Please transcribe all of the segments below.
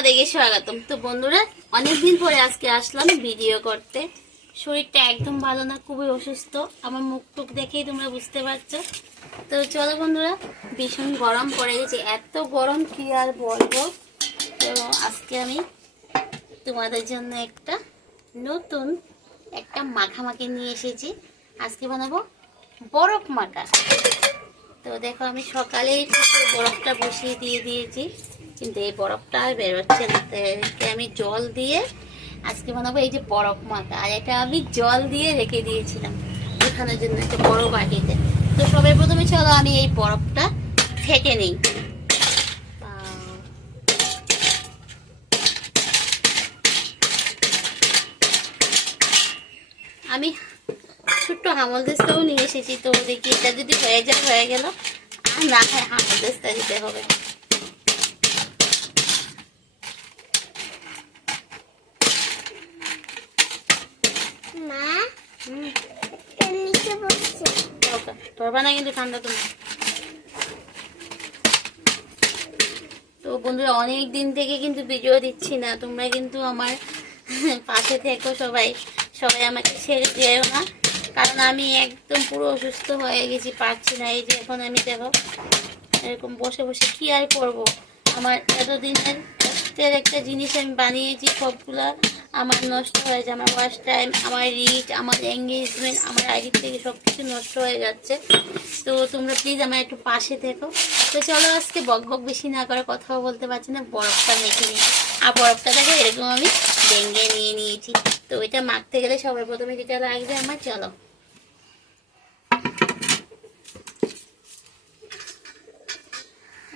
তোমাদেরকে স্বাগতম। তো বন্ধুরা, অনেকদিন পরে আজকে আসলাম ভিডিও করতে। শরীরটা একদম ভালো না, খুবই অসুস্থ। আমার মুখ টুক দেখেই তোমরা বুঝতে পারছো। তো চলো বন্ধুরা, ভীষণ গরম পড়ে গেছে, এত গরম কি আর বলবো। তো আজকে আমি তোমাদের জন্য নতুন একটা মাখামাখি নিয়ে এসেছি। আজকে বানাবো বরফ মাখা। তো দেখো, আমি সকালেই বরফটা বসিয়ে দিয়েছি, কিন্তু এই বরফটা আর বেরোচ্ছে না। আমি জল দিয়ে আজকে বানাবো এই যে বরফ মাখা। আর এটা আমি জল দিয়ে রেখে দিয়েছিলাম এখানের জন্য একটা বড় বাটিতে। তো সবাই প্রথমে চলো আমি এই বরফটা ফেটে নিই। আমি ছোট্ট হামল দেশটাও নিয়ে এসেছি। তো দেখি এটা যদি হয়ে যায় হয়ে গেল, আর না হয় হামল দেশটা দিতে হবে। ধরবা না কিন্তু, ঠান্ডা তোমার। তো বন্ধুরা, অনেক দিন থেকে কিন্তু ভিডিও দিচ্ছি না, তোমরা কিন্তু আমার পাশে থেকো। সবাই আমাকে ছেড়ে দিও না, কারণ আমি একদম পুরো অসুস্থ হয়ে গেছি, পারছি না। এই যে এখন আমি দেখো এরকম বসে বসে কি আর করবো। আমার এতদিনের কষ্টের একটা জিনিস আমি বানিয়েছি, সবগুলা আমার নষ্ট হয়ে যায়। আমার ওয়াচ টাইম, আমার রিচ, আমার এঙ্গেজমেন্ট, আমার আইডি থেকে সব কিছু নষ্ট হয়ে যাচ্ছে। তো তোমরা প্লিজ আমার একটু পাশে থেকো। তো চলো, আজকে বক বক বেশি না করে, কথাও বলতে পারছি না, বরফটা মেখে নিই। আর বরফটা দেখো এরকম আমি ভেঙে নিয়ে নিয়েছি। তো এটা মাখতে গেলে সবার প্রথমে যেটা লাগবে আমার, চলো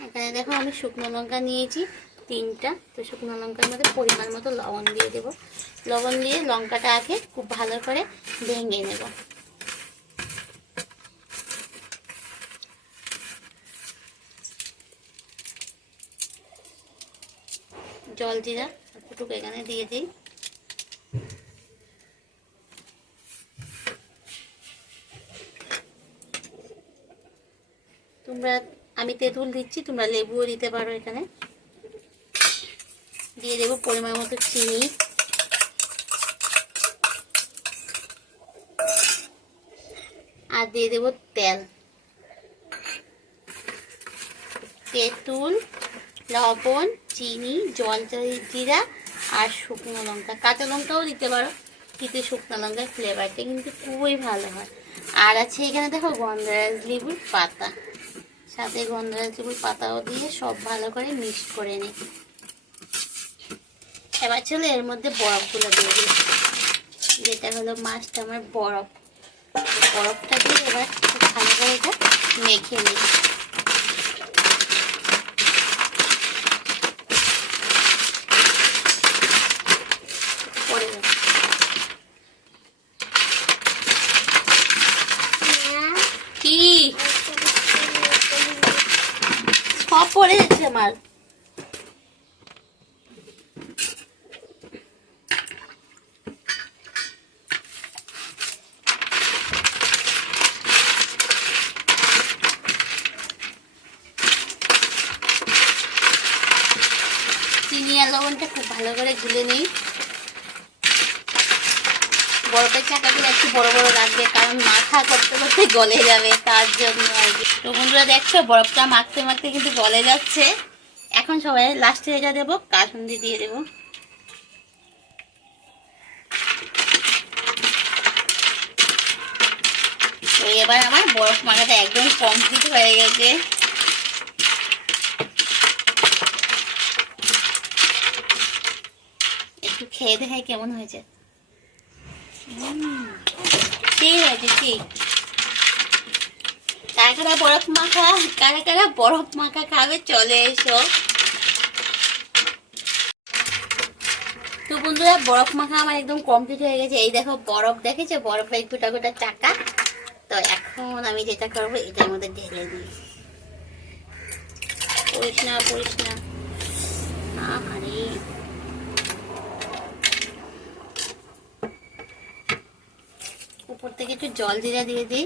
এখানে দেখো আমি শুকনো লঙ্কা নিয়েছি 3টা। তো শুকনো লঙ্কার মধ্যে পরিমাণ মতো লবণ দিয়ে দেবো। লবণ দিয়ে লঙ্কাটা আগে খুব ভালো করে ভেঙে নেব। জল জিরা একটু এখানে দিয়ে দিই। আমি তেঁতুল দিচ্ছি, তোমরা লেবুও দিতে পারো। এখানে দিয়ে দেবো পরিমাণ মতো চিনি, আর দিয়ে দেবো তেল। তেঁতুল, লবণ, চিনি, জল জিরা আর শুকনো লঙ্কা। কাঁচা লঙ্কাও দিতে পারো, কিন্তু শুকনো লঙ্কার ফ্লেভারটা কিন্তু খুবই ভালো হয়। আর আছে এখানে দেখো গন্ধরাজ লেবুর পাতা, সাথে গন্ধরাজ লেবুর পাতাও দিয়ে সব ভালো করে মিক্স করে নিই। এবার চলো এর মধ্যে বরফগুলো দিয়ে দিই, যেটা হলো মাছটা আমার বরফ। বরফটা দিয়ে এবার খুব ভালো করে এটা মেখে নিই। কি সব পড়ে যাচ্ছে আমার। চিনি আর লবণটা খুব ভালো করে গুলে নিই। বরফের চাকাগুলো একটু বড় বড় রাখবে, কারণ মাখা করতে করতে গলে যাবে, তার জন্য আর কি। তো বন্ধুরা দেখছো, বরফটা মাখতে মাখতে কিন্তু গলে যাচ্ছে। এখন সবাই লাস্টে এটা দেবো, কাসুন্দি দিয়ে দেবো। তো এবার আমার বরফ মাখাটা একদম কমপ্লিট হয়ে গেছে। একটু খেয়ে দেখাই কেমন হয়েছে। ঠিক আছে, ঠিক। কারা কারা বরফ মাখা খাবে, চলে এসো। তো বন্ধুরা, বরফ মাখা আমার একদম কমপ্লিট হয়ে গেছে। এই দেখো বরফ, দেখেছো বরফের গোটা গোটা চাকা। তো এখন আমি যেটা করবো, এটার মধ্যে ঢেলে দিই। পড়িস না। আরে উপর থেকে একটু জল জিরা দিয়ে দিই।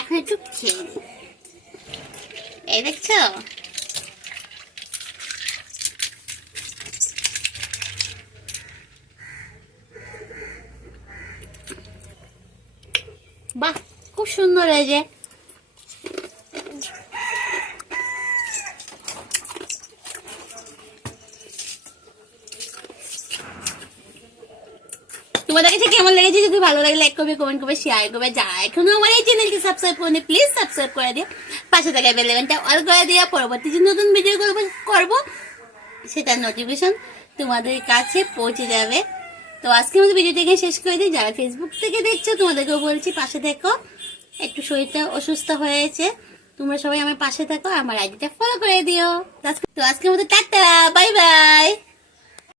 এখন একটু খেয়ে নিই। এই দেখছো, বাহ খুব সুন্দর হয়েছে। তোমাদের কাছে কেমন লেগেছে? যদি ভালো লাগে লাইক করবে, কমেন্ট করবে, শেয়ার করবে। যারা এখনো আমার এই চ্যানেলকে সাবস্ক্রাইব করেনি প্লিজ সাবস্ক্রাইব করে দিও, পাশে থাকা বেল আইকনটা অল করে দিও। পরবর্তী যে নতুন ভিডিও করবো সেটার নোটিফিকেশন তোমাদের কাছে পৌঁছে যাবে। তো আজকে আমাদের ভিডিওটাকে শেষ করে দিই। যারা ফেসবুক থেকে দেখছো তোমাদেরকেও বলছি পাশে থেকো, একটু শরীরটা অসুস্থ হয়েছে, তোমরা সবাই আমার পাশে থাকো, আমার আইডিটা ফলো করে দিও। তো আজকের মতো টাটা, বাই বাই।